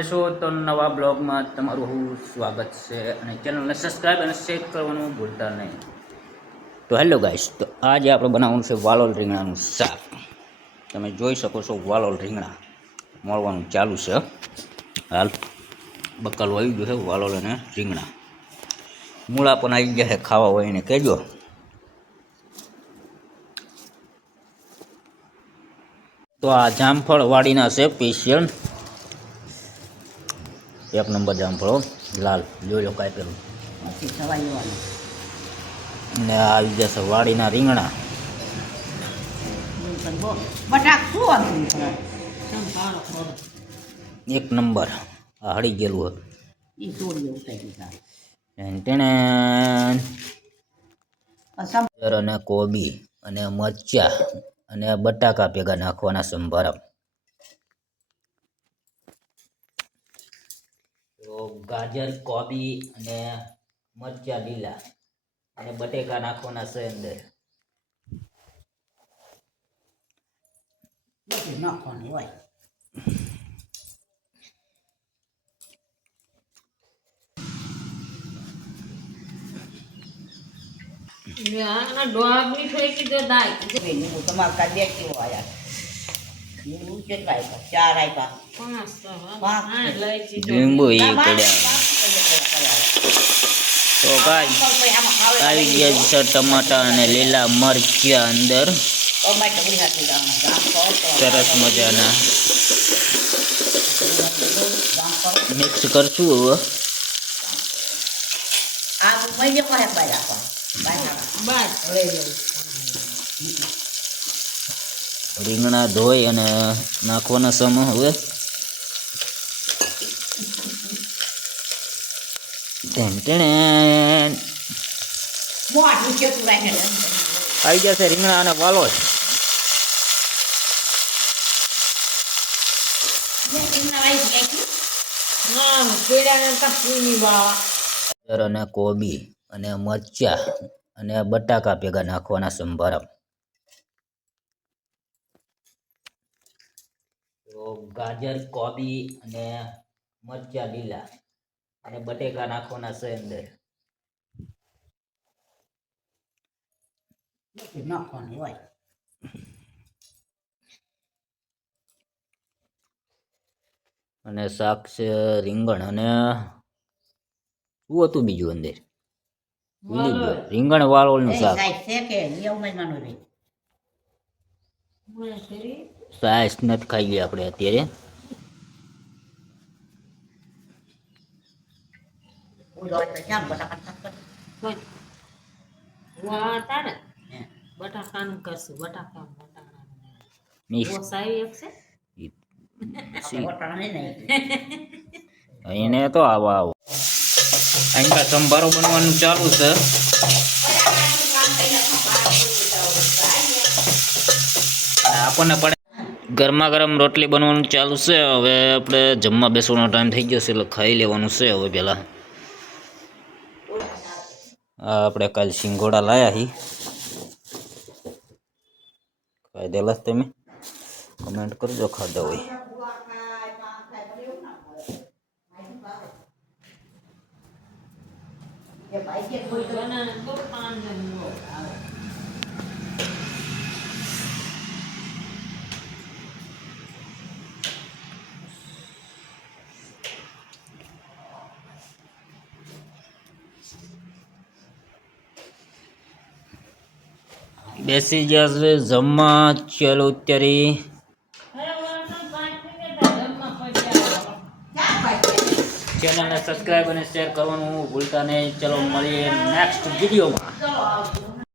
છો તો નવા બ્લોગમાં તમારું સ્વાગત છે અને ચેનલને સબસ્ક્રાઇબ અને શેર કરવાનું ભૂલતા નહીં. તો હેલો ગાઈસ, તો આજે આપણે બનાવવાનું છે વાલોલ રીંગણાનું શાક. તમે જોઈ શકો છો વાલોલ રીંગણા મળવાનું ચાલુ છે. હાલ બકાલું આવી ગયું છે વાલોલ અને રીંગણા. મૂળા પણ આવી ગયા છે, ખાવા હોય એને કહેજો. તો આ જામફળ વાડીના છે સ્પેશિયલ, એક નંબર જામફળો લાલ જોઈ લો કાંઈ પેલું ને આવી જશે વાડીના રીંગણા એક નંબર. આ હળી ગયેલું હતું અને કોબી અને મરચા અને બટાકા ભેગા નાખવાના સંભારા. તો ગાજર, કોબી અને મરચા લીલા અને બટેકા નાખવાના છે અંદર. નાખવાનું હોય લીંબુ તો આવી ગયા છે ટમાટા અને લીલા મરચા અંદર સરસ મજાના મિક્સ કરશું. હવે રીંગણા ધોઈ અને નાખવાના સમય હવે આવી જશે રીંગણા અને વાલોલ. અને કોબી અને મરચા અને બટાકા ભેગા નાખવાના સંભારા. તો ગાજર, કોબી અને મરચા લીલા અને બટેકા નાખવાના છે અંદર. નાખવાનું હોય અને શાક છે રીંગણ અને શું હતું બીજું અંદર? રીંગણ વાલોલનું શાક. સાઈસ નથી ખાઈ ગયા આપણે અત્યારે. એને તો આવો અહીંયા સંભારો બનવાનું ચાલુ છે. આપણને પડે ગરમા ગરમ રોટલી બનવાનું ચાલુ છે. હવે આપણે જમવા બેસવાનો ટાઈમ થઈ ગયો છે એટલે ખાઈ લેવાનું છે હવે પહેલાં. આપણે કાલ સિંગોડા લાયા હી, ખાઈ દેલા તમે કમેન્ટ કરજો ખાધા હોય. બેસી ગયા છે જમવા. ચાલો અત્યારે ચેનલને સબસ્ક્રાઈબ અને શેર કરવાનું ભૂલતા નહીં. ચલો મળીએ નેક્સ્ટ વિડીયોમાં.